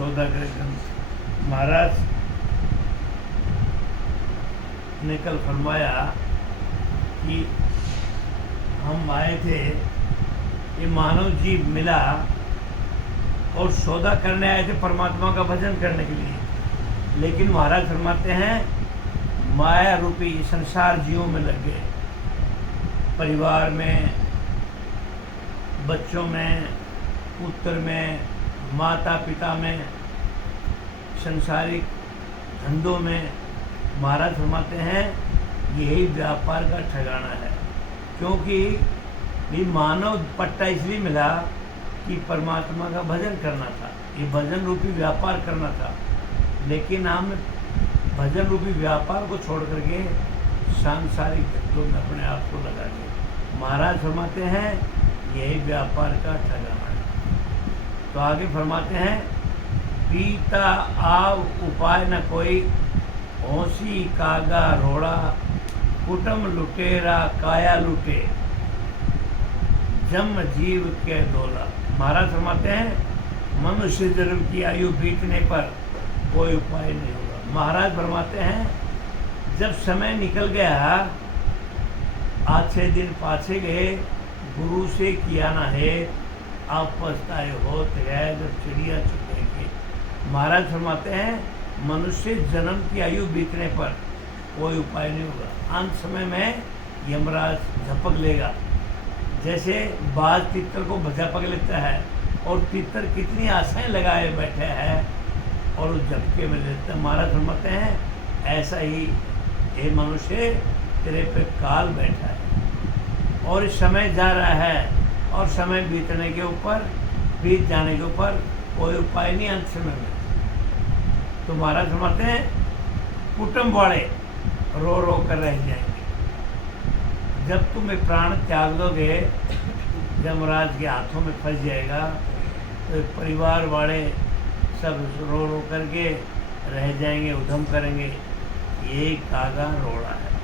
सौदागर महाराज ने कल फरमाया कि हम आए थे, ये मानव जीव मिला और सौदा करने आए थे परमात्मा का भजन करने के लिए, लेकिन महाराज फरमाते हैं माया रूपी संसार जीवों में लग गए। परिवार में, बच्चों में, पुत्र में, माता पिता में, संसारिक धंधों में। महाराज फरमाते हैं यही व्यापार का ठिकाना है, क्योंकि ये मानव पट्टा इसलिए मिला कि परमात्मा का भजन करना था, ये भजन रूपी व्यापार करना था, लेकिन हम भजन रूपी व्यापार को छोड़ करके सांसारिक धंधों में अपने आप को लगा दिए। महाराज फरमाते हैं यही व्यापार का ठिकाना है। तो आगे फरमाते हैं पीता आव उपाय न कोई, होशी कागा रोड़ा, कुटुम लुटेरा काया लुटे, जम जीव के डोला। महाराज फरमाते हैं मनुष्य जन्म की आयु बीतने पर कोई उपाय नहीं होगा। महाराज फरमाते हैं जब समय निकल गया, अच्छे दिन पाछे गए, गुरु से किया ना है, आप पछताए होते है जब चिड़िया छुटेगी। महाराज फरमाते हैं मनुष्य जन्म की आयु बीतने पर कोई उपाय नहीं होगा। अंत समय में यमराज झपक लेगा, जैसे बाज तितर को झपक लेता है और तितर कितनी आशाएं लगाए बैठे हैं और उस झपके में लेते हैं। महाराज फरमाते हैं ऐसा ही ये मनुष्य तेरे पे काल बैठा है और इस समय जा रहा है और समय बीतने के ऊपर, बीत जाने के ऊपर कोई उपाय नहीं अंत समय में। तो महाराज फरमाते हैं कुटुंब वाले रो रो कर रह जाएंगे। जब तुम एक प्राण त्याग दोगे, यमराज के हाथों में फंस जाएगा, तो परिवार वाले सब रो रो करके रह जाएंगे, उधम करेंगे। ये कागा रोड़ा है।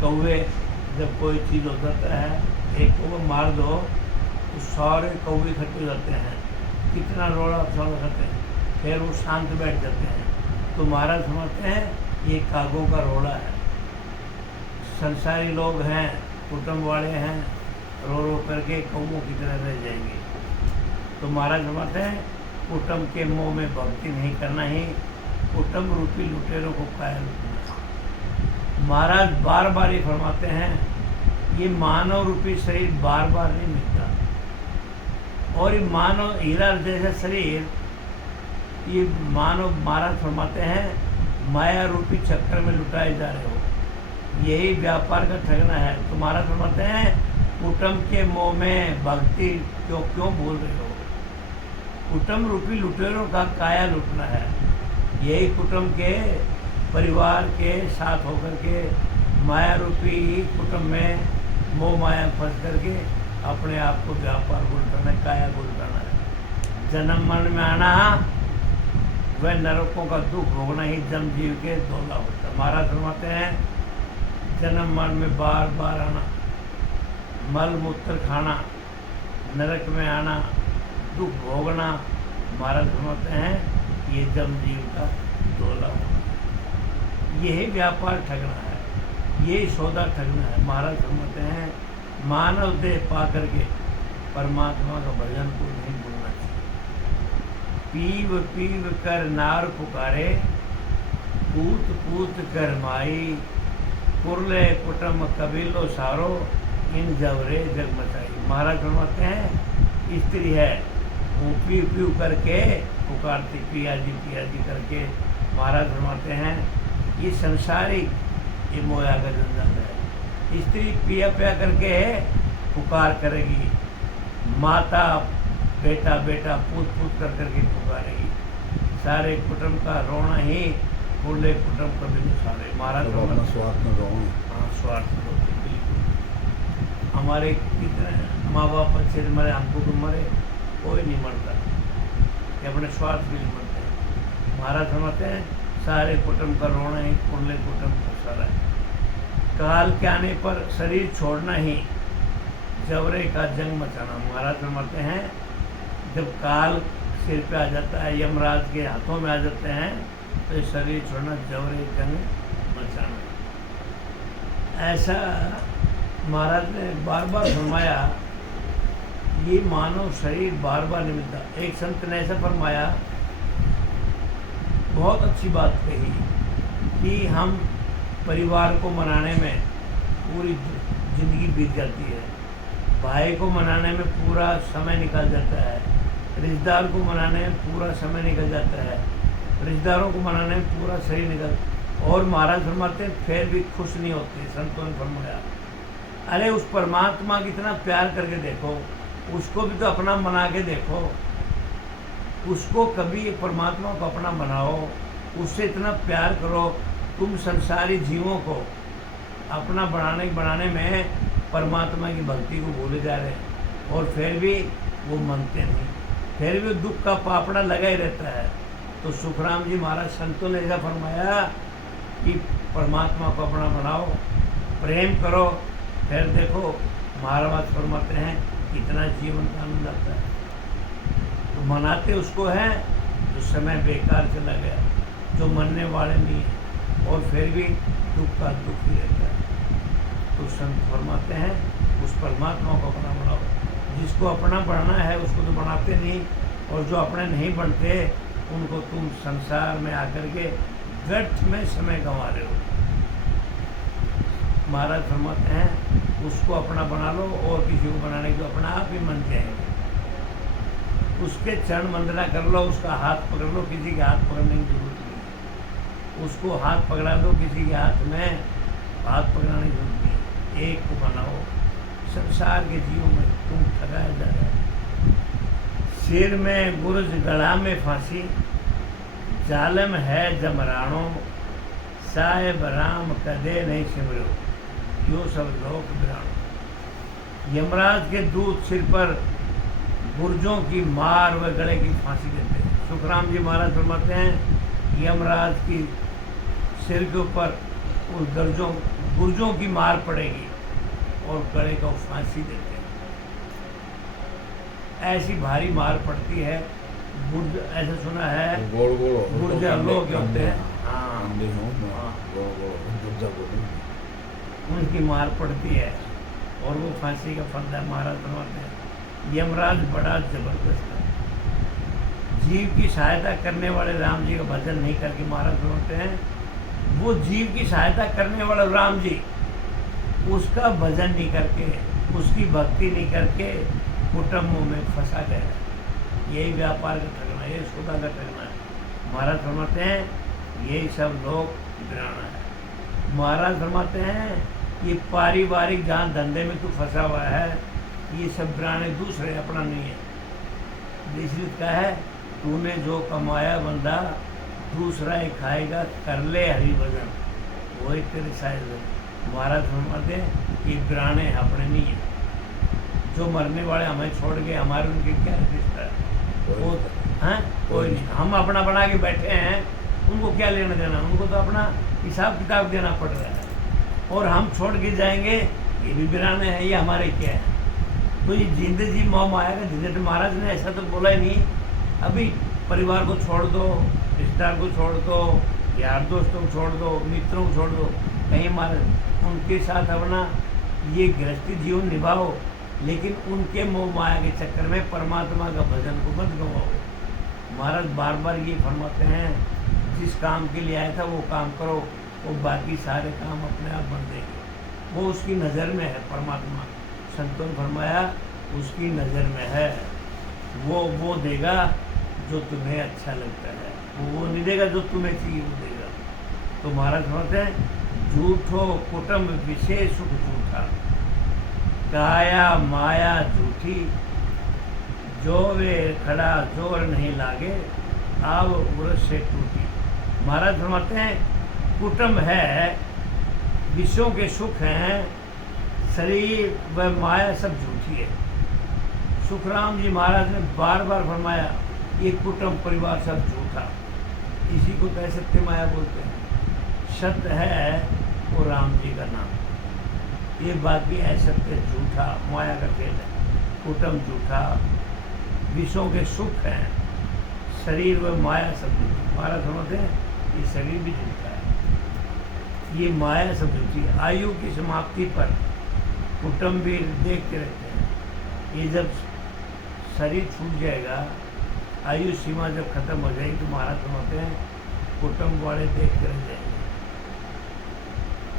कौवे जब कोई चीज़ हो जाता है, एक कौवा मार दो तो सारे कौवे इकट्ठे हो जाते हैं, कितना रोड़ा थोड़ा करते हैं, फिर वो शांत बैठ जाते हैं। तो महाराज समझते हैं ये कागों का रोड़ा है। संसारी लोग हैं, कुटुंब वाले हैं, रो रो करके कौवों की तरह रह जाएंगे। तो महाराज समझते हैं कुटुंब के मोह में भक्ति नहीं करना ही कुटुंब रूपी लुटेरों को कायल रखना। महाराज बार बार ये फरमाते हैं ये मानव रूपी शरीर बार बार नहीं मिलता, और ये मानव हीरा जैसा शरीर, ये मानव महाराज फरमाते हैं माया रूपी चक्कर में लुटाए जा रहे हो, यही व्यापार का ठगना है। तो महाराज फरमाते हैं कुटुंब के मोह में भक्ति क्यों भूल रहे हो। कुटुंब रूपी लुटेरों का काया लुटना है, यही कुटुंब के परिवार के साथ होकर के माया रूपी कुटुंब में मोह माया फंस करके अपने आप को व्यापार को लुटाना है, काया को लुटाना है। जन्म मरण में आना वह नरकों का दुख भोगना ही जम जीव के डोला होता है। महाराज फरमाते हैं जन्म मरण में बार बार आना, मल मूत्र खाना, नरक में आना, दुख भोगना, महाराज फरमाते हैं ये जम जीव का डोला होना, यही व्यापार ठगना है, यही सौदा ठगना है। महाराज फरमाते हैं मानव देह पा करके परमात्मा का भजन को नहीं भूलना चाहिए। पीव पीव कर नार पुकारे, पूत पूत कर माई, कुरले कुटुम कबीलो सारो, इन जवरे जग मचाई। महाराज फरमाते हैं स्त्री है वो पीव पीव करके पुकारती, पिया जी करके। महाराज फरमाते हैं ये संसारिक ये मोया का जंजाल है। स्त्री पिया पिया करके पुकार करेगी, माता बेटा बेटा पूत पूत कर करके पुकारेगी, सारे कुटुंब का रोना ही कुरले कुटुंब कभी नहीं सारे। महाराज स्वार्थ में रोना, हाँ स्वार्थ में रोते बिल्कुल। हमारे कितने माँ बाप अच्छे मरे, हमको तो मरे, कोई नहीं मरता, ये अपने स्वार्थ के लिए मरते हैं। महाराज फरमाते हैं सारे कुटुंब का रोना ही कुरले कुटुंब का सारा है। काल के आने पर शरीर छोड़ना ही जबरे का जंग मचाना। महाराज फरमाते हैं जब काल सिर पे आ जाता है, यमराज के हाथों में आ जाते हैं, तो ये शरीर छोड़ना, जवरे जंग बचाना। ऐसा महाराज ने बार बार फरमाया। ये मानव शरीर बार बार नहीं मिलता। एक संत ने ऐसा फरमाया, बहुत अच्छी बात कही कि हम परिवार को मनाने में पूरी ज़िंदगी बीत जाती है, भाई को मनाने में पूरा समय निकल जाता है, रिश्तेदार को मनाने में पूरा समय निकल जाता है, रिश्तेदारों को मनाने में पूरा शरीर निकल, और महाराज फरमाते हैं फिर भी खुश नहीं होते। संतों ने फरमाया, अरे उस परमात्मा की इतना प्यार करके देखो, उसको भी तो अपना बना के देखो, उसको कभी परमात्मा को अपना बनाओ, उससे इतना प्यार करो। तुम संसारी जीवों को अपना बनाने में परमात्मा की भक्ति को भूले जा रहे हैं, और फिर भी वो मानते नहीं, फिर भी दुख का पापड़ा लगा ही रहता है। तो सुखराम जी महाराज संतों ने ऐसा फरमाया कि परमात्मा को अपना बनाओ, प्रेम करो, फिर देखो महाराज फरमाते हैं कितना जीवन का आनंद आता है। तो मनाते उसको है जो समय बेकार चला गया, जो मरने वाले नहीं है, और फिर भी दुख का दुख ही रहता है। तो संत फरमाते हैं उस परमात्मा को अपना बनाओ। जिसको अपना बनना है उसको तो बनाते नहीं, और जो अपने नहीं बनते उनको तुम संसार में आकर के व्यर्थ में समय गंवा रहे हो। महाराज फरमाते हैं उसको अपना बना लो, और किसी को बनाने को अपना आप ही मन जाएंगे। उसके चरण वंदना कर लो, उसका हाथ पकड़ लो, किसी के हाथ पकड़ने की जरूरत नहीं है। उसको हाथ पकड़ा दो, किसी के हाथ में हाथ पकड़ाने की जरूरत नहीं है। एक को बनाओ। संसार के जीवों में तुम ठगाया जा रहे हो। सिर में गुरज गला में फांसी, जालम है जमराणो, साहेब राम कदे नहीं सिमरो, यो सब लोक बिराणो। यमराज के दूत सिर पर गुर्जों की मार व गले की फांसी देते हैं। सुखराम जी महाराज फरमाते हैं यमराज की सिर के ऊपर उस गुर्जों की मार पड़ेगी और गले को फांसी देते हैं। ऐसी भारी मार पड़ती है। गुर्ज ऐसा सुना है, गुर्जर लोग होते हैं, हाँ, उनकी मार पड़ती है और वो फांसी का फंदा महाराज बनवाते हैं। यमराज बड़ा जबरदस्त है। जीव की सहायता करने वाले राम जी का भजन नहीं करके महाराज बनवाते हैं, वो जीव की सहायता करने वाला राम जी उसका भजन नहीं करके, उसकी भक्ति नहीं करके कुटुंबों में फंसा गया। यही व्यापार का ठगना, यही सौदा का ठगना है। महाराज फरमाते हैं यही सब लोग बिराना है। महाराज फरमाते हैं ये पारिवारिक जहाँ धंधे में तू फंसा हुआ है, ये सब बिराने दूसरे, अपना नहीं है। इसलिए क्या है, तूने जो कमाया बंदा दूसरा ही खाएगा, कर ले हरि भजन, वही तेरे शायद। महाराज फरमाते हैं ये बिराने अपने नहीं है। जो मरने वाले हमें छोड़ गए, हमारे उनके क्या रिश्ता है? वो हैं कोई नहीं। हम अपना बना के बैठे हैं, उनको क्या लेना देना? उनको तो अपना हिसाब किताब देना पड़ रहा है, और हम छोड़ के जाएंगे, ये भी बिराने हैं, ये हमारे क्या है? तो ये जिंदे जी मोह माया का झंझट। महाराज ने ऐसा तो बोला ही नहीं अभी परिवार को छोड़ दो, रिश्तेदार को छोड़ दो, यार दोस्तों को छोड़ दो, मित्रों को छोड़ दो। कहीं महाराज उनके साथ अपना ये गृहस्थी जीवन निभाओ, लेकिन उनके मोह माया के चक्कर में परमात्मा का भजन को मत गवाओ। महाराज बार बार ये फरमाते हैं जिस काम के लिए आया था वो काम करो, वो बाकी सारे काम अपने आप बन देंगे। वो उसकी नज़र में है परमात्मा। संतों ने फरमाया उसकी नज़र में है, वो देगा जो तुम्हें अच्छा लगता है, वो नहीं देगा जो तुम्हें चाहिए वो देगा। तो महाराज फरमाते हैं झूठो कुटुंब विशेष सुख झूठा, काया माया झूठी, जो वे खड़ा जोर नहीं लागे, आव उरस से टूटी। महाराज फरमाते हैं कुटुंब है, विषयों के सुख हैं, शरीर व माया सब झूठी है। सुखराम जी महाराज ने बार बार फरमाया ये कुटुंब परिवार सब झूठा। इसी को तो सत्य माया बोलते हैं। सत्य है वो राम जी का नाम, ये बाकी असत्य झूठा, माया का खेल है। कुटुंब झूठा, विषयों के सुख हैं, शरीर व माया सब झूठी। महाराज समझते हैं ये शरीर भी झूठा है, ये माया सब झूठी है। आयु की समाप्ति पर कुटुंब भी देखते रहते हैं। ये जब शरीर छूट जाएगा, आयु सीमा जब खत्म हो जाएगी तो महाराज समझते हैं कुटुंब वाले देखते रह जाएंगे।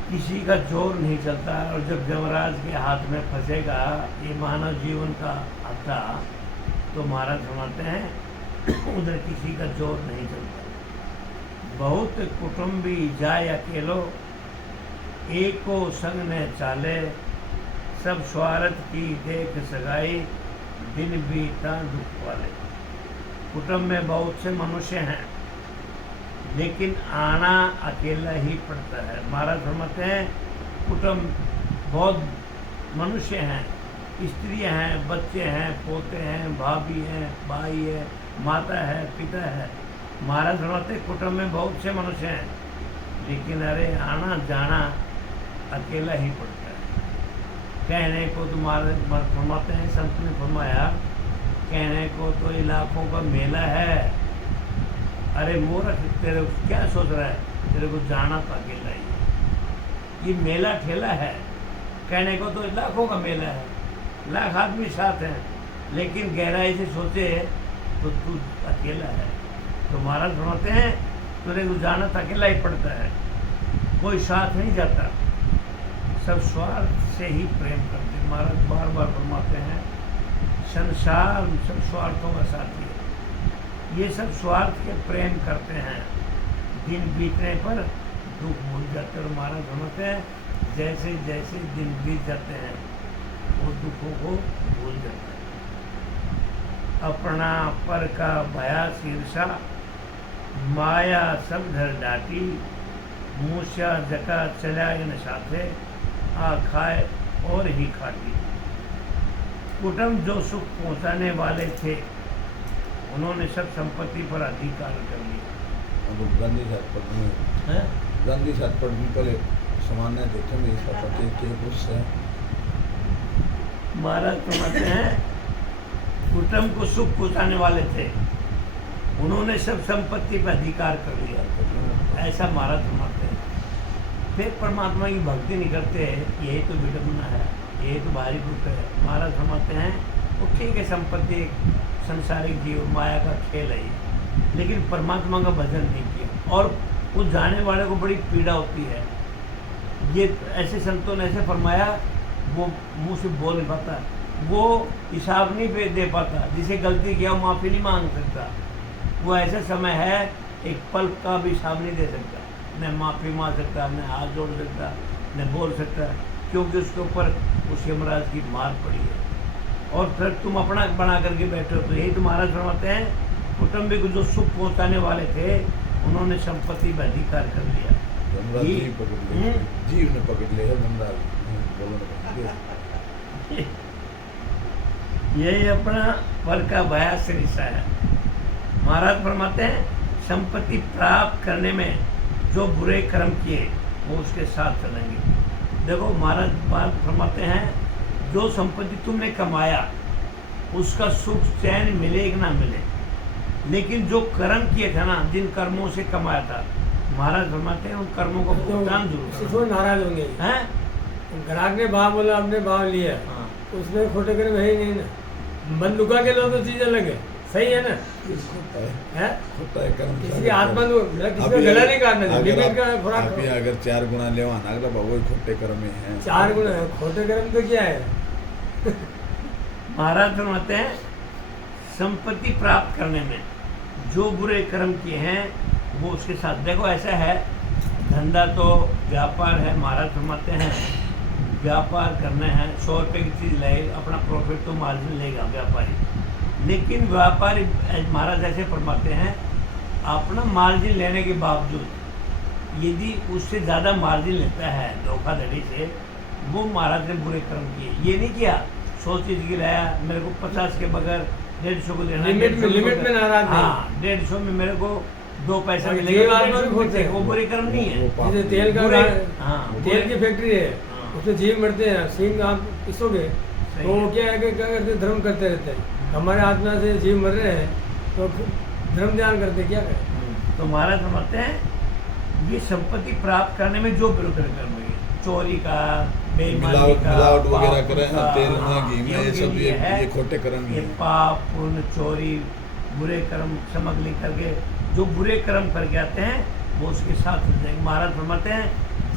किसी का जोर नहीं चलता, और जब यमराज के हाथ में फंसेगा ये मानव जीवन का हत्था, तो महाराज समझते हैं उधर किसी का जोर नहीं चलता। बहुत कुटुंबी जाय अकेलो, एको संग न चाले, सब स्वार्थ की देख सगाई, दिन बीता दुख वाले। कुटुंब में बहुत से मनुष्य हैं, लेकिन आना अकेला ही पड़ता है। महाराज फरमाते हैं कुटुंब बहुत मनुष्य हैं, स्त्रियां हैं, बच्चे हैं, पोते हैं, भाभी हैं, भाई है, माता है, पिता है। महाराज फरमाते कुटुंब में बहुत से मनुष्य हैं, लेकिन अरे आना जाना अकेला ही पड़ता है। कहने को तो महाराज फरमाते हैं, संत ने फरमाया कहने को तो इलाकों का मेला है, अरे मूर्ख तेरे क्या सोच रहा है, तेरे को जाना तो अकेला ही है। ये मेला ठेला है, कहने को तो लाखों का मेला है, लाख आदमी साथ हैं, लेकिन गहराई से सोचे तो तू अकेला है। तो महाराज फरमाते हैं तेरे को जाना तो अकेला ही पड़ता है, कोई साथ नहीं जाता, सब स्वार्थ से ही प्रेम करते। महाराज बार बार फरमाते हैं संसार सब स्वार्थों का साथी है, ये सब स्वार्थ के प्रेम करते हैं, दिन बीतने पर दुख भूल जाते हैं। और महाराज समझते हैं जैसे जैसे दिन बीत जाते हैं वो दुखों को भूल जाते हैं। अपना पर का भया शीर्षा, माया सब धर डाटी, मूसा जका चला इन साथे, आ खाए और ही खाटी। कुटुंब जो सुख पहुंचाने वाले थे, उन्होंने सब संपत्ति पर अधिकार कर लिया। गांधी साथ पर भी पहले सामान्य देखे में इसका पति के कुछ है। महाराज समझते हैं कुटुंब को सुख पहुंचाने वाले थे, उन्होंने सब संपत्ति पर अधिकार कर लिया, ऐसा महाराज समझते हैं। फिर परमात्मा की भक्ति नहीं करते, यही तो विडम्बना है, यही तो भारी दुख है। महाराज समझते हैं वो ठीक है, संपत्ति संसारिक जीव माया का खेल है, लेकिन परमात्मा का भजन नहीं किया, और उस जाने वाले को बड़ी पीड़ा होती है। ये ऐसे संतों ने ऐसे फरमाया, वो मुंह से बोल नहीं पाता, वो हिसाब नहीं दे पाता, जिसे गलती किया वो माफ़ी नहीं मांग सकता। वो ऐसा समय है एक पल का भी हिसाब नहीं दे सकता, न माफ़ी मांग सकता, न हाथ जोड़ सकता, न बोल सकता, क्योंकि उसके ऊपर उस यमराज की मार पड़ी है। और फिर तुम अपना बना करके बैठे हो। तो यही तो महाराज फरमाते हैं कुटुंबी को जो सुख पहुंचाने वाले थे, उन्होंने संपत्ति पर अधिकार कर लिया। जीव ने पकड़ लिया, यही अपना पर का भया शीर्षा है। महाराज फरमाते हैं संपत्ति प्राप्त करने में जो बुरे कर्म किए वो उसके साथ चलेंगे। देखो महाराज बात फरमाते हैं जो संपत्ति तुमने कमाया उसका सुख चैन मिले कि ना मिले, लेकिन जो कर्म किए थे ना, जिन कर्मों से कमाया था, महाराज फरमाते हैं उन कर्मों को भुगतान जरूर नाराज होंगे हैं। ग्राहक ने भाव बोला, हमने भाव लिया, हाँ। उसमें खोटे कर्म है ही नहीं ना, बंदूका के लोग तो चीज अलग है, सही है ना, किसी आत्मा किसी का गला नहीं काटना, लिमिट का खुराक। अगर 4 गुना लेवा ना अगला वो खोटे कर्म में है, 4 गुना है, खोटे कर्म तो क्या है। महाराज फरमाते हैं संपत्ति प्राप्त करने में जो बुरे कर्म किए हैं वो उसके साथ। देखो ऐसा है, धंधा तो व्यापार है, महाराज फरमाते हैं व्यापार करना है, 100 रुपये की चीज़ लाए, अपना प्रॉफिट तो मार्जिन लेगा व्यापारी, लेकिन व्यापारी महाराज ऐसे फरमाते हैं अपना मार्जिन लेने के बावजूद यदि उससे ज़्यादा मार्जिन लेता है धोखाधड़ी से, वो महाराज ने बुरे कर्म किए। ये नहीं किया 100 चीज़ की लाया, मेरे को 50 के बगैर 150 को देना, लिमिट में नाराज नहीं। हाँ, 150 में मेरे को 2 पैसा मिलेगा, वो बुरे कर्म नहीं है। जैसे तेल का, हाँ, तेल की फैक्ट्री है, उसमें जीव मरते हैं, सींग आप पिसोगे तो वो क्या है कि क्या करते, धर्म करते रहते हैं। हमारे आत्मा से जीव मर रहे हैं तो धर्म ध्यान करते क्या करें? तो महाराज समझते हैं ये संपत्ति प्राप्त करने में जो विरुद्ध कर्म है, चोरी का, बेईमानी का, मिलावट वगैरह पाप करें, का, तेल में घी में, ये इनके सब लिए है, ये खोटे कर्म ये हैं। पाप पुण्य चोरी बुरे कर्म स्मगलिंग करके जो बुरे कर्म करके आते हैं वो उसके साथ चल जाएंगे। महाराज फरमाते हैं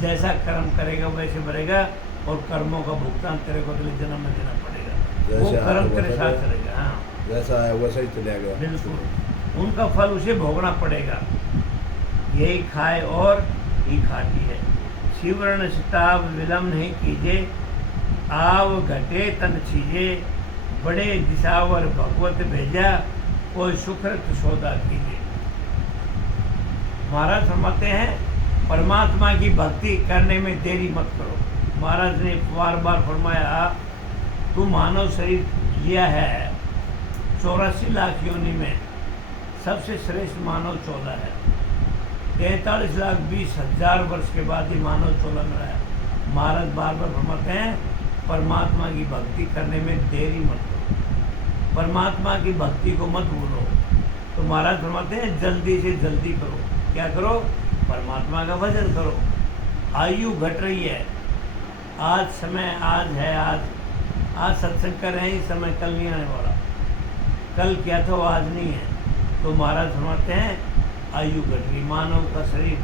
जैसा कर्म करेगा वैसे मरेगा और कर्मों का भुगतान तेरे को अगले जन्म में देना पड़ेगा। वो जैसे कर्म आपको तेरे पता साथ है। चलेगा। हाँ जैसा है वैसा ही चला गया। बिल्कुल, उनका फल उसे भोगना पड़ेगा। यही खाए और ही खाती है। शिवर्ण सिताब विलम्ब नहीं कीजे, आव घटे तन छीजे, बड़े दिशावर भगवत भेजा, कोई सुकृत सौदा कीजिए। महाराज फरमाते हैं परमात्मा की भक्ति करने में देरी मत करो। महाराज ने बार बार फरमाया तू मानव शरीर लिया है 84 लाख योनि में, सबसे श्रेष्ठ मानव 14 है। 43,20,000 वर्ष के बाद ही मानव 14 में आया। महाराज बार बार फरमाते हैं परमात्मा की भक्ति करने में देरी मत करो, परमात्मा की भक्ति को मत भूलो। तो महाराज फरमाते हैं जल्दी से जल्दी करो। क्या करो? परमात्मा का भजन करो। आयु घट रही है, आज समय आज है, आज सत्संग कर रहे हैं, इस समय कल नहीं आने वाला, कल क्या था वो आज नहीं है। तो महाराज फरमाते हैं आयु घट रही। मानव का शरीर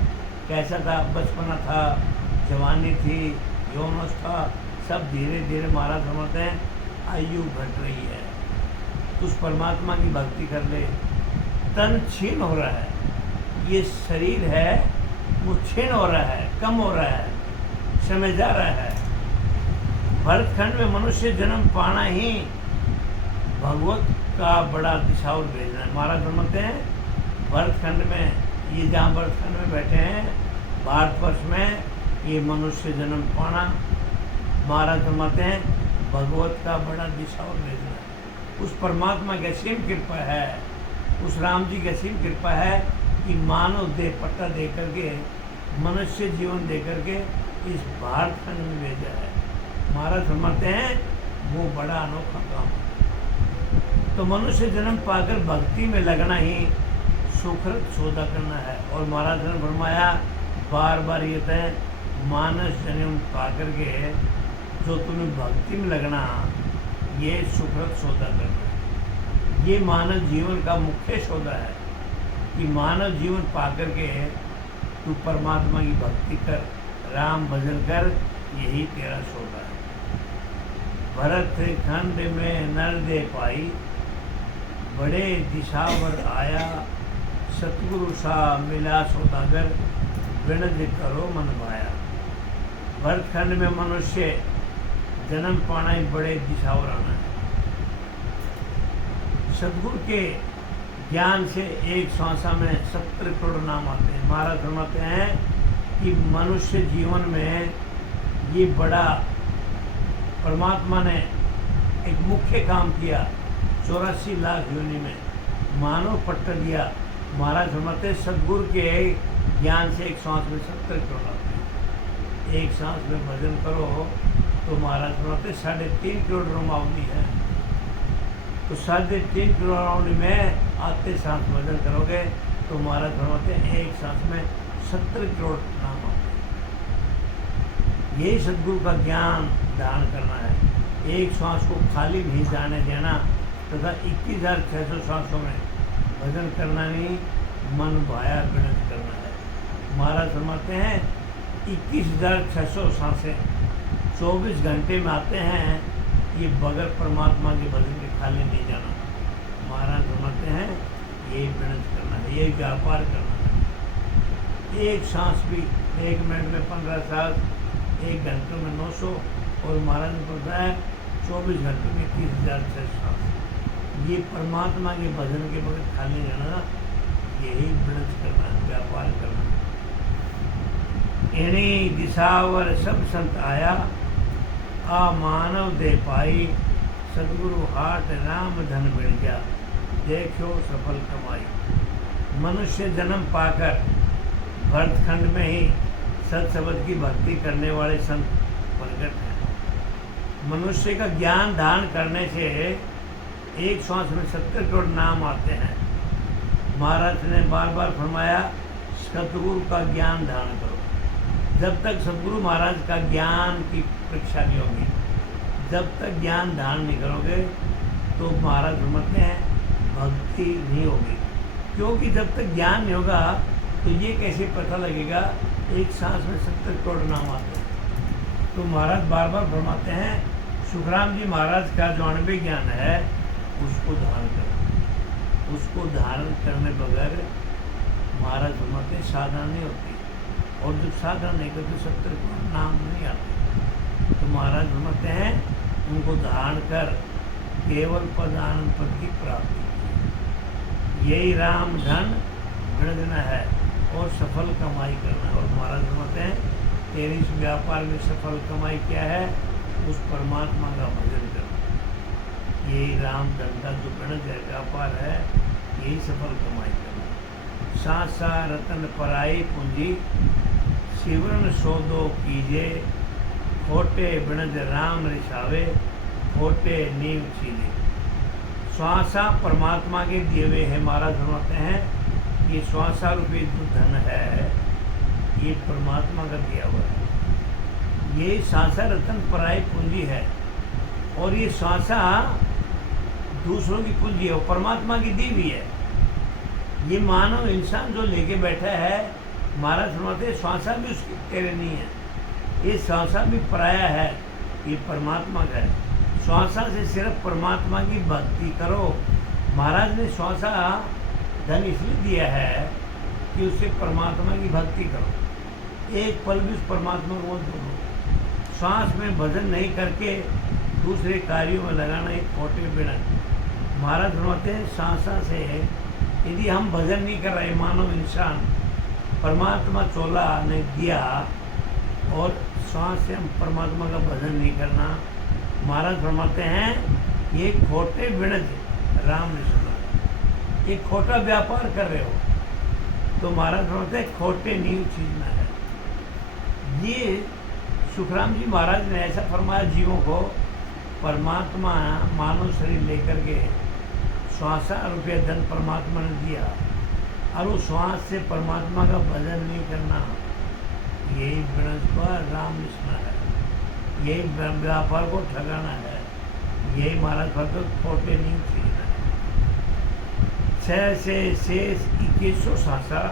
कैसा था? बचपना था, जवानी थी, यौवनस्था, सब धीरे धीरे महाराज फरमाते हैं आयु घट रही है। उस परमात्मा की भक्ति कर ले। तन छीन हो रहा है, ये शरीर है वो छीन हो रहा है, कम हो रहा है, समय जा रहा है। भरतखंड में मनुष्य जन्म पाना ही भगवत का बड़ा दिशावर भेजना है। महाराज फरमाते हैं भरतखंड में, ये जहाँ भरतखंड में बैठे हैं भारतवर्ष में, ये मनुष्य जन्म पाना महाराज फरमाते हैं भगवत का बड़ा दिशावर भेजना है। उस परमात्मा की असीम कृपा है, उस राम जी की असीम कृपा है कि मानव देह पट्टा दे करके, मनुष्य जीवन दे करके इस भारतखंड में भेजा है। महाराज फरमाते हैं वो बड़ा अनोखा काम है। तो मनुष्य जन्म पाकर भक्ति में लगना ही सुकृत सौदा करना है। और महाराज ने फरमाया बार बार ये तय मानस जन्म पाकर के जो तुम्हें भक्ति में लगना ये सुकृत सौदा करना। ये मानव जीवन का मुख्य सौदा है कि मानव जीवन पाकर के तू परमात्मा की भक्ति कर, राम भजन कर, यही तेरा सौदा है। भरत खंड में नर दे पाई, बड़े दिशावर आया, सतगुरु सा मिला सौदागर, विनज करो मन भाया। भरतखंड में मनुष्य जन्म पाना ही बड़े दिशावर आना है। सतगुरु के ज्ञान से एक श्वासा में 70 करोड़ नाम आते हैं। महाराज फरमाते हैं कि मनुष्य जीवन में ये बड़ा परमात्मा ने एक मुख्य काम किया। 84 लाख योनि में मानव पट्टा दिया। महाराज फरमाते हैं सतगुरु के ज्ञान से एक सांस में 70 करोड़ आते हैं। एक सांस में भजन करो तो महाराज फरमाते 3.5 करोड़ रोमावली है। तो 3.5 करोड़ रोमावली में आते सांस भजन करोगे तो महाराज फरमाते हैं एक सांस में 70 करोड़ नाम आते हैं। यही सतगुरु का ज्ञान धारण करना है। एक सांस को खाली नहीं जाने देना तथा 21,600 सांसों में भजन करना नहीं, मन भाया गणित करना है। महाराज फरमाते हैं 21,600 सांसें 24 घंटे में आते हैं। ये बगैर परमात्मा के भजन के खाली नहीं जाना। महाराज फरमाते हैं यही गणित करना है, यही व्यापार करना है। एक सांस भी 1 मिनट में 15 सांस, 1 घंटे में 900 और महाराज ने बताया 24 घंटे में 30,600 सांस। ये परमात्मा के भजन के बगैर खाली जाना, यही गणित करना है, व्यापार करना है। इन्हीं दिशावर सब संत आया, आ मानव दे पाई, सतगुरु हाट राम धन मिल गया, देखो सफल कमाई। मनुष्य जन्म पाकर भरतखंड में ही सत्सबद की भक्ति करने वाले संत प्रकट हैं। मनुष्य का ज्ञान दान करने से एक श्वास में 70 करोड़ नाम आते हैं। महाराज ने बार बार फरमाया सतगुरु का ज्ञान धारण करो। जब तक सतगुरु महाराज का ज्ञान की परीक्षा नहीं होगी, जब तक ज्ञान धारण नहीं करोगे तो महाराज फरमाते हैं भक्ति नहीं होगी। क्योंकि जब तक ज्ञान नहीं होगा तो ये कैसे पता लगेगा एक सांस में 70 करोड़ नाम आते हैं। तो महाराज बार बार फरमाते हैं सुखराम जी महाराज का जो अणुवी ज्ञान है उसको धारण करो। उसको धारण करने बगैर महाराज फरमाते हैं साधना नहीं होती, और जब साधना नहीं करते 70 करोड़ नाम नहीं आते। तो महाराज फरमाते हैं उनको धारण कर केवल पद आनंद पद की प्राप्ति की। यही राम धन गणना है और सफल कमाई करना। और महाराज फरमाते हैं तेरी इस व्यापार में सफल कमाई क्या है? उस परमात्मा का भजन करना। यही राम धन का जो गणज है व्यापार है, यही सफल कमाई करना। सासा रतन पराई पूंजी शिवरण सौदो कीजे, खोटे बिणज राम रिसावे, खोटे नीम छीले। श्वासा परमात्मा के दिए हुए हैं। महाराज फरमाते हैं ये श्वासा रूपी जो धन है ये परमात्मा का दिया हुआ है। ये श्वासा रतन पराई पूंजी है, और ये श्वासा दूसरों की पूंजी है, वो परमात्मा की दी हुई है। ये मानव इंसान जो लेके बैठा है, महाराज फरमाते हैं श्वासा भी उसके तेरे नहीं है, ये श्वासा भी पराया है, ये परमात्मा का है। श्वासा से सिर्फ परमात्मा की भक्ति करो। महाराज ने श्वासा धन इसलिए दिया है कि उससे परमात्मा की भक्ति करो। एक पल भी उस परमात्मा को मत भूलो। श्वास में भजन नहीं करके दूसरे कार्यों में लगाना एक खोटे बिना। महाराज फरमाते हैं श्वासा से यदि हम भजन नहीं कर रहे, मानव इंसान परमात्मा चोला ने दिया और श्वास से हम परमात्मा का भजन नहीं करना, महाराज फरमाते हैं ये खोटे बिणज राम ने सुना, ये खोटा व्यापार कर रहे हो। तो महाराज फरमाते हैं खोटे नींव छीनना है। ये सुखराम जी महाराज ने ऐसा फरमाया जीवों को, परमात्मा मानव शरीर लेकर के श्वासा रुपया धन परमात्मा ने दिया, और उस श्वास से परमात्मा का भजन नहीं करना, यही बिणज पर राम ने सुना है, यही व्यापार को ठगाना है, यही महाराज भक्त खोटे नहीं छीनना है। 6 से शेष 2100 शासा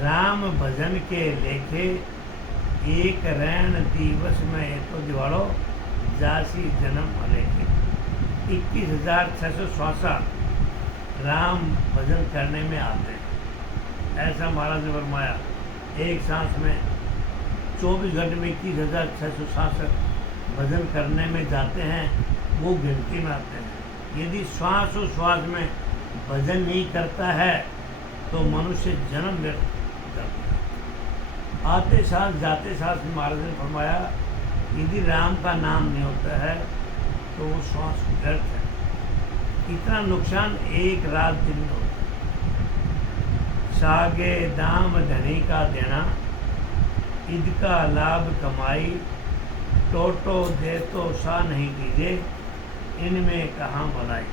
राम भजन के लेखे, एक रैन दिवस में तो दिवाड़ो जासी जन्म अलेखे। 21,600 श्वासा राम भजन करने में आते हैं, ऐसा महाराज ने फरमाया। एक सांस में 24 घंटे में 21,666 भजन करने में जाते हैं, वो गिनती में आते हैं। यदि श्वास और श्वास में भजन नहीं करता है तो मनुष्य जन्म व्यर्थ करता है। आते सांस जाते सांस महाराज ने फरमाया यदि राम का नाम नहीं होता है तो वो श्वास व्यर्थ है। इतना नुकसान एक रात दिन में होता है। सागे दाम धनी का देना, ईद का लाभ कमाई, टोटो दे तो सा नहीं दीजिए, इनमें कहाँ भलाई।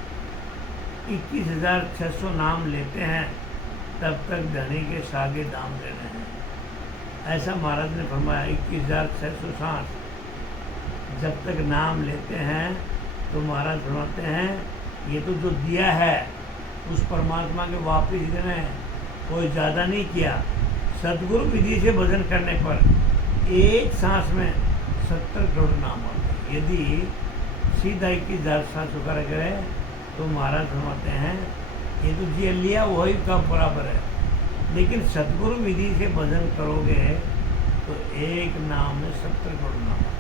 21,600 नाम लेते हैं तब तक धनी के सागे दाम देने हैं, ऐसा महाराज ने फरमाया। 21,600 सांस जब तक नाम लेते हैं तो महाराज फरमाते हैं ये तो जो दिया है उस परमात्मा के वापिस देना है, कोई ज़्यादा नहीं किया। सदगुरु विधि से भजन करने पर एक सांस में 70 करोड़ नाम आते। यदि सीधा 21,000 सांस उकर करें तो महाराज फरमाते हैं ये तो जी लिया वही का बराबर है, लेकिन सदगुरु विधि से भजन करोगे तो एक नाम में 70 करोड़ नाम आते,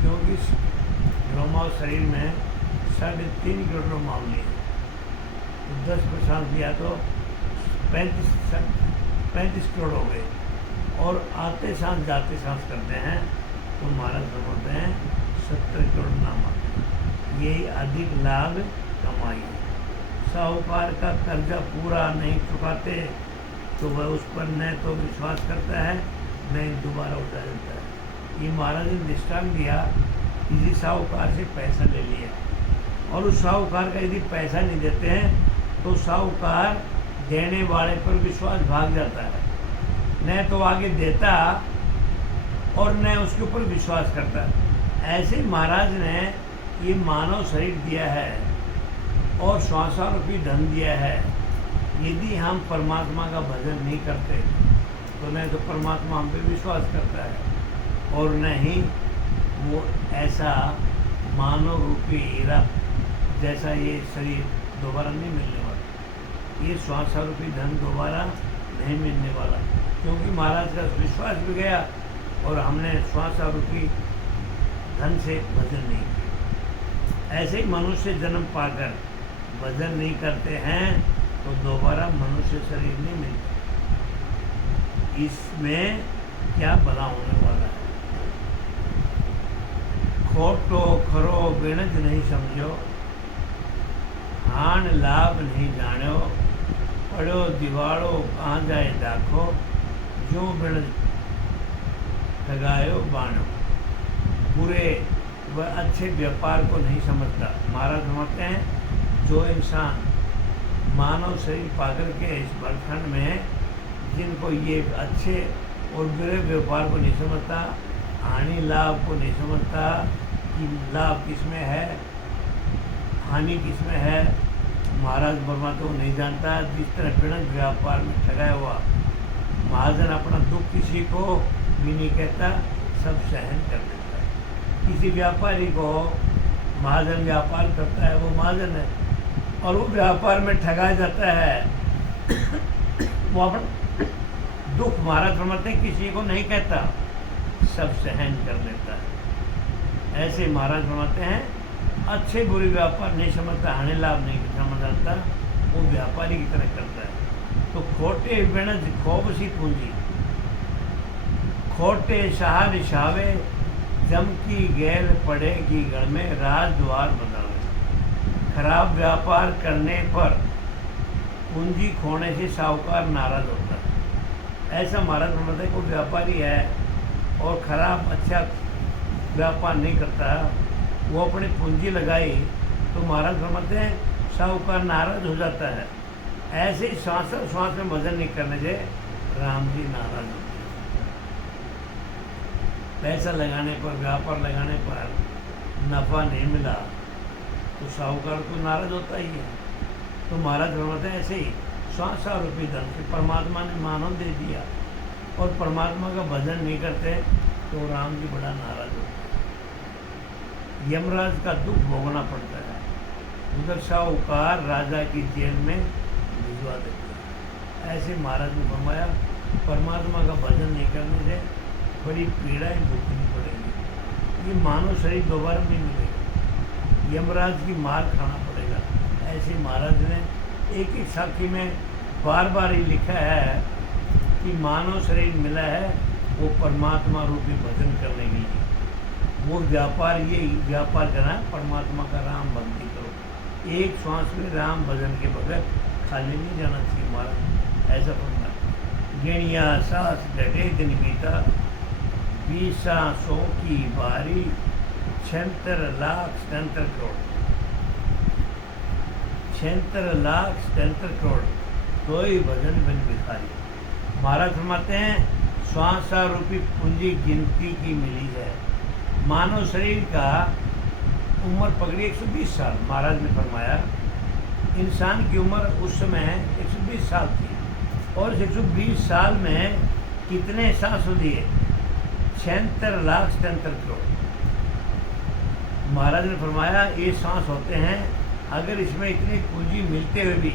क्योंकि रोमा शरीर में 3.5 करोड़ मामले हैं। तो 10% दिया तो 35 करोड़ हो गए, और आते सांस जाते सांस करते हैं तो महाराज बोलते हैं 70 करोड़ नाम आते हैं। यही अधिक लाभ कमाई है। साहूकार का कर्जा पूरा नहीं चुकाते तो वह उस पर न तो विश्वास करता है न दोबारा उठा देता है। ये महाराज ने दृष्टांत दिया, किसी साहूकार से पैसा ले लिया और उस साहूकार का यदि पैसा नहीं देते हैं तो साहूकार देने वाले पर विश्वास भाग जाता है, न तो आगे देता और न उसके ऊपर विश्वास करता। ऐसे महाराज ने ये मानव शरीर दिया है और श्वासारूपी धन दिया है। यदि हम परमात्मा का भजन नहीं करते तो न तो परमात्मा हम पे विश्वास करता है और न ही वो ऐसा मानव रूपी हीरा जैसा ये शरीर दोबारा नहीं मिलने वाला। ये श्वासारूपी धन दोबारा नहीं मिलने वाला, क्योंकि महाराज का विश्वास भी गया और हमने श्वासारूपी धन से भजन नहीं किया। ऐसे ही मनुष्य जन्म पाकर भजन नहीं करते हैं तो दोबारा मनुष्य शरीर नहीं मिलता। इसमें क्या भला होने वाला है। खोटो खरो बिणज नहीं समझो, हान लाभ नहीं जानो, पड़ो दिवाड़ो कहाँ जाए दाखो, जो बिणज ठगायो बाणो। बुरे व अच्छे व्यापार को नहीं समझता। महाराज समझते हैं जो इंसान मानव शरीर पाकर के इस भरखंड में जिनको ये अच्छे और बुरे व्यापार को नहीं समझता, हानि लाभ को नहीं समझता कि लाभ किसमें है हानि किसमें है, महाराज वर्मा तो नहीं जानता। जिस तरह बिणक व्यापार में ठगाया हुआ महाजन अपना दुख किसी को भी नहीं कहता, सब सहन कर देता है। किसी व्यापारी को महाजन व्यापार करता है, वो महाजन है, और वो व्यापार में ठगा जाता है, वो अपना दुख महाराज समझते हैं किसी को नहीं कहता, सब सहन कर लेता है। ऐसे महाराज समझते हैं अच्छे बुरे व्यापार नहीं समझता, हानि लाभ नहीं समझता, वो व्यापारी की तरह करता है। तो खोटे बिणज खोबसी पूंजी, खोटे शाह रिशावे, जम की गैल पड़ेगी गढ़ में, राज द्वार बनावे। खराब व्यापार करने पर पूंजी खोने से साहूकार नाराज होता है। ऐसा महाराज समझते हैं कोई व्यापारी है और खराब अच्छा व्यापार नहीं करता, वो अपनी पूंजी लगाई तो महाराज समझते हैं साहूकार नाराज हो जाता है। ऐसे ही श्वास श्वास में भजन नहीं करने से राम जी नाराज होते हैं। पैसा लगाने पर व्यापार लगाने पर नफा नहीं मिला तो साहूकार को नाराज होता ही है। तो महाराज समझते हैं ऐसे ही श्वासारूपी धन से परमात्मा ने मानव दे दिया और परमात्मा का भजन नहीं करते तो राम जी बड़ा नाराज होता है। यमराज का दुख भोगना पड़ता है, उधर साहूकार राजा की जेल में भिजवा देते हैं। ऐसे महाराज ने फरमाया परमात्मा का भजन नहीं करने से बड़ी पीड़ाएं भुगतनी पड़ेगी, ये मानव शरीर दोबारा नहीं मिलेगा, यमराज की मार खाना पड़ेगा। ऐसे महाराज ने एक एक साखी में बार बार ही लिखा है कि मानव शरीर मिला है वो परमात्मा रूपी भजन करने के लिए। वो व्यापार यही व्यापार करना है, परमात्मा का राम भक्ति करो। एक श्वास में राम भजन के बगैर खाली नहीं जाना चाहिए महाराज, ऐसा बोलना। गिणिया सास डटे दिन बीता, 20 सांसों की बारी, 76 लाख 77 करोड़, 76 लाख 77 करोड़, कोई भजन बिन भिखारी। महाराज फरमाते हैं श्वासारूपी पूंजी गिनती की मिली है। मानव शरीर का उम्र पकड़ी 120 साल। महाराज ने फरमाया इंसान की उम्र उस समय 120 साल थी और 120 साल में कितने सांस लिए? 76 लाख 77 करोड़। महाराज ने फरमाया ये सांस होते हैं, अगर इसमें इतनी पूंजी मिलते हुए भी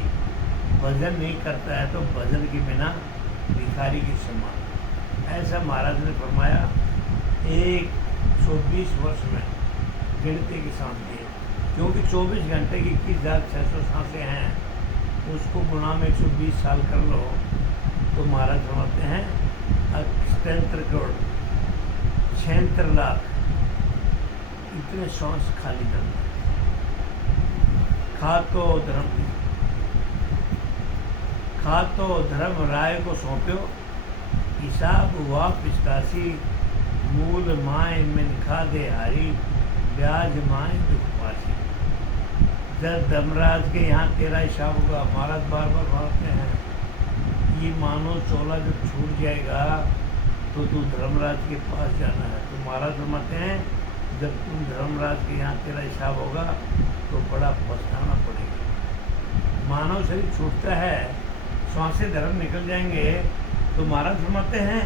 भजन नहीं करता है तो भजन के बिना भिखारी के समान। ऐसा महाराज ने फरमाया 120 वर्ष में गिनते की सांस दिए, क्योंकि 24 घंटे की 21,600 सांसें हैं, उसको गुणा में 120 साल कर लो तो महाराज समझते हैं 77 करोड़ 76 लाख इतने सांस खाली कर दो। खातो धर्म राय को सौंप्यो, हिसाब हुआ 85, मूल माए मिन खा दे हारी, ब्याज माए दुख पासी। जब धर्मराज के यहाँ तेरा हिसाब होगा। महाराज बार बार मारते हैं, ये मानो चोला जब छूट जाएगा तो तू धर्मराज के पास जाना है। तो महाराज फरमाते हैं जब तुम धर्मराज के यहाँ तेरा हिसाब होगा तो बड़ा पछताना पड़ेगा। मानव शरीर छूटता है, श्वासें धर्म निकल जाएंगे, तो महाराज फरमाते हैं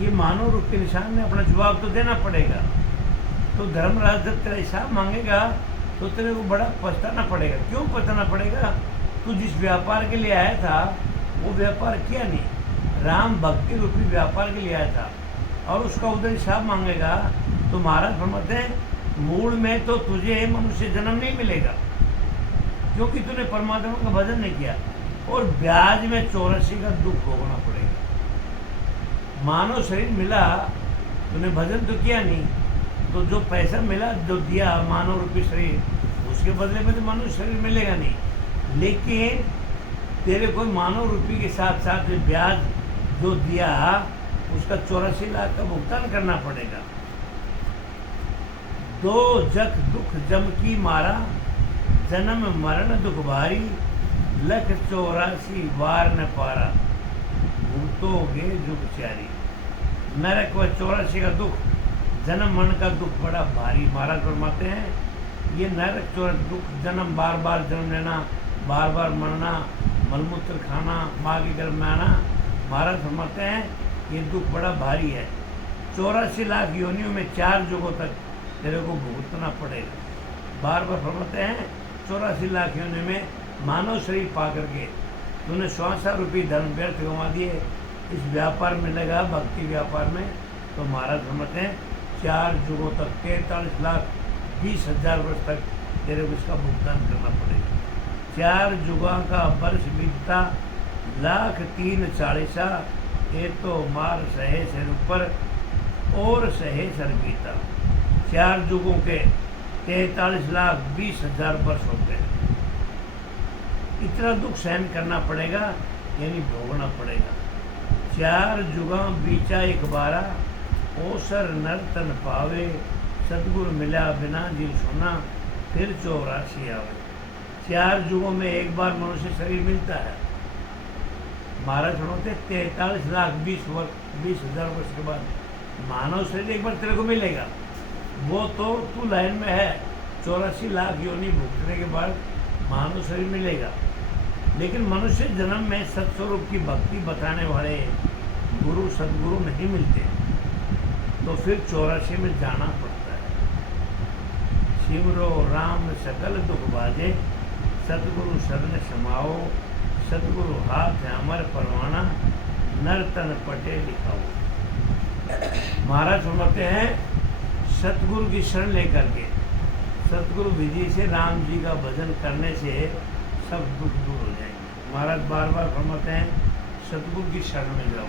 ये मानव रूप के निशान में अपना जवाब तो देना पड़ेगा। तो धर्मराज जब तेरा हिसाब मांगेगा तो तेरे को बड़ा पछताना पड़ेगा। क्यों पछताना पड़ेगा? तू जिस व्यापार के लिए आया था वो व्यापार किया नहीं, राम भक्ति रूपी व्यापार के लिए आया था, और उसका उधर हिसाब मांगेगा। तो महाराज फरमाते हैं मूल में तो तुझे मनुष्य जन्म नहीं मिलेगा, क्योंकि तूने परमात्मा का भजन नहीं किया, और ब्याज में 84 का दुख भोगना पड़ेगा। मानव शरीर मिला, तूने भजन तो किया नहीं, तो जो पैसा मिला, जो दिया मानव रूपी शरीर, उसके बदले में तो मनुष्य शरीर मिलेगा नहीं। लेकिन तेरे को मानव रूपी के साथ साथ ब्याज जो दिया उसका 84 लाख का भुगतान करना पड़ेगा। दो जख दुख जम की मारा, जन्म मरण दुख भारी, लख 84 वार न पारा, भूतोगे जुग चारी। नरक व 84 का दुख, जन्म मरण का दुख बड़ा भारी। महाराज फरमाते हैं ये नरक 84 दुख, जन्म बार बार जन्म लेना, बार बार मरना, मलमूत्र खाना, माँ के गर्भ में आना, महाराज फरमाते हैं ये दुख बड़ा भारी है। 84 लाख योनियों में 4 युगों तक तेरे को भुगतना पड़ेगा। बार बार फरमाते हैं 84 लाख योनियों में मानव शरीर पा करके तूने श्वासा रूपी धर्म व्यर्थ गंवा दिए, इस व्यापार में लगा भक्ति व्यापार में। तो महाराज फरमाते हैं 4 युगों तक 43,20,000 वर्ष तक तेरे को इसका भुगतान करना पड़ेगा। 4 युगों का वर्ष बीतता, 1,03,40 ये तो मार सहे सर ऊपर और सहे सर बीता। 4 युगों के 43,20,000 वर्ष हो गए। इतना दुख सहन करना पड़ेगा, यानी भोगना पड़ेगा। 4 युगों बीचा एक बारा, ओसर नर तन पावे, सतगुरु मिला बिना जी सुना, फिर 84 आवे। 4 युगों में एक बार मनुष्य शरीर मिलता है। महाराज होते 43,20,000 वर्ष के बाद मानव शरीर एक बार तेरे को मिलेगा। वो तो तू लाइन में है, 84 लाख योनि भुगतने के बाद मानव शरीर मिलेगा। लेकिन मनुष्य जन्म में सत्स्वरूप की भक्ति बताने वाले गुरु सदगुरु नहीं मिलते, तो फिर 84 में जाना पड़ता है। शिवरो राम सकल दुख बाजे, सतगुरु शरण समाओ, सतगुरु हाथ है अमर परवाना, नर तन पटे लिखाओ। महाराज फरमाते हैं सतगुरु की शरण लेकर के, सतगुरु विधि से राम जी का भजन करने से सब दुख दूर हो जाएंगे। महाराज बार बार फरमाते हैं सतगुरु की शरण में जाओ।